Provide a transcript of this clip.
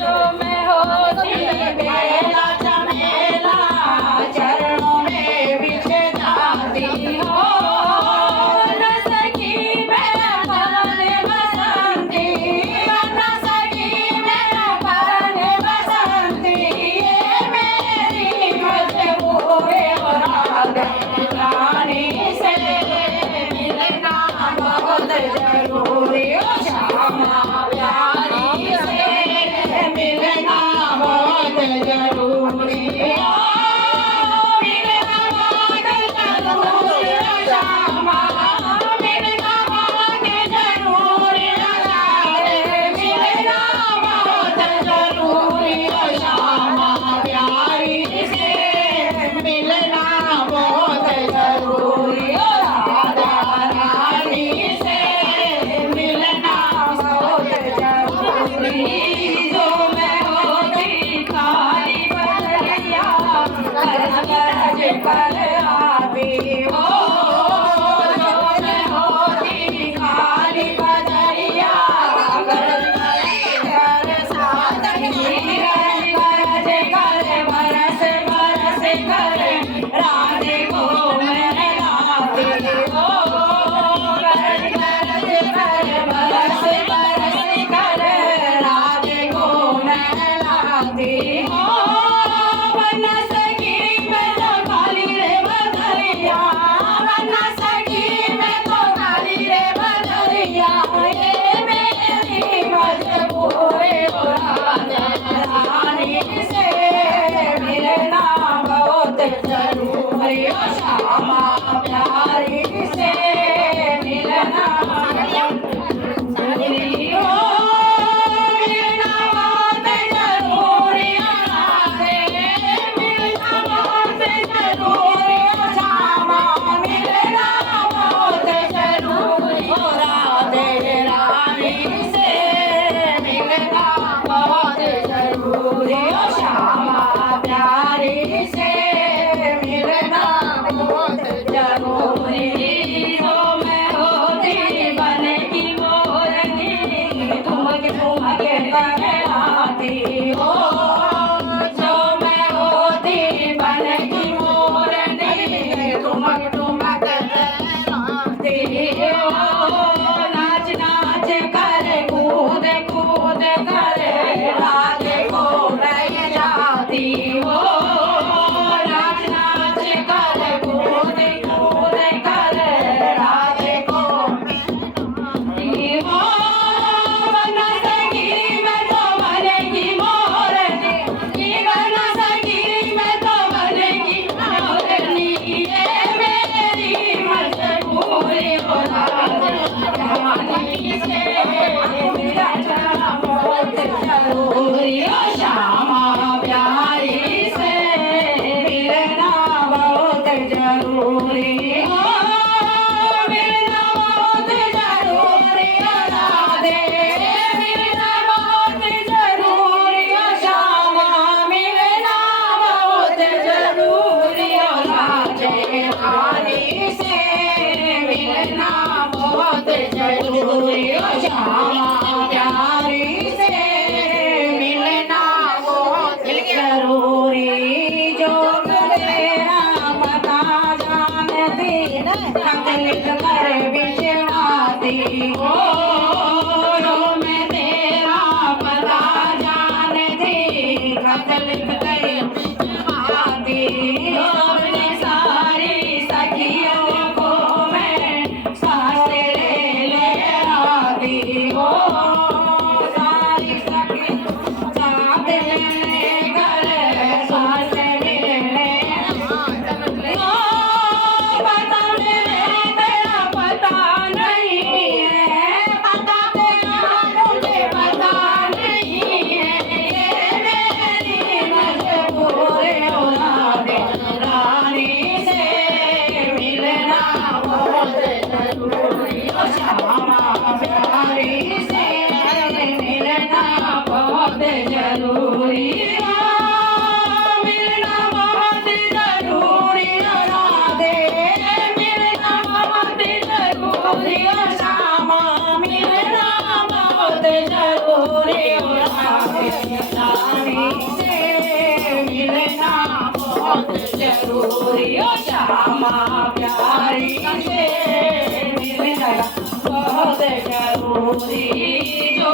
जो मैं होती बेला चमेला चरणों में बिछ जाती हो न सकी मैं परने बसंती न सकी मैं परने बसंती ये मेरी मजबूरी और आदत रानी से मिलना बहुत जरूरी हो श्यामा प्यारी से मिलना बहुत जरूरी हो मिलना बहुत जरूरी हो श्यामा मिलना बहुत जरूरी हो मिलना बहुत जरूरी हो श्यामा प्यारी से मिलना बहुत जरूरी हो राधा रानी से मिलना बहुत जरूरी जो मैं होती खाली बदलिया गरज कर आती हो जो मैं होती खाली बदलिया गरज कर साथी गरज कर बरस बरस कर राधे को मैं लाती हो गरज गरज कर बरस बरस कर राधे को मैं लाती हो बन सकी मैं तो खाली रे बदरिया बन सकी मैं तो खाली रे बदरिया ये मेरी मजबूरी हो राधा रानी से मिलना बहुत जरूरी हो श्यामा प्यारी से मिलना जरूरी हो मिलना बहुत जरूरी हो राधे मिलना बहुत जरूरी हो श्यामा मिलना बहुत जरूरी हो राधे रानी से मिलना बहुत जरूरी हो श्यामा प्यारी से मिलना बहुत जरूरी जो मैं होती बन की मोरनी तुमके तुमके कहलाती हो जो मैं होती बन की मोरनी तुमके तुमके कहलाती हो नाच नाच कर कूद कूद कर राधे को मैं जाती हो नाच नाच कर कूद कूद कर राधे को हो बन सकी मैं तो बन की जरूरी हो जानी से मिलना बहुत जरूरी हो श्यामा प्यारी से मिलना बहुत जरूरी जो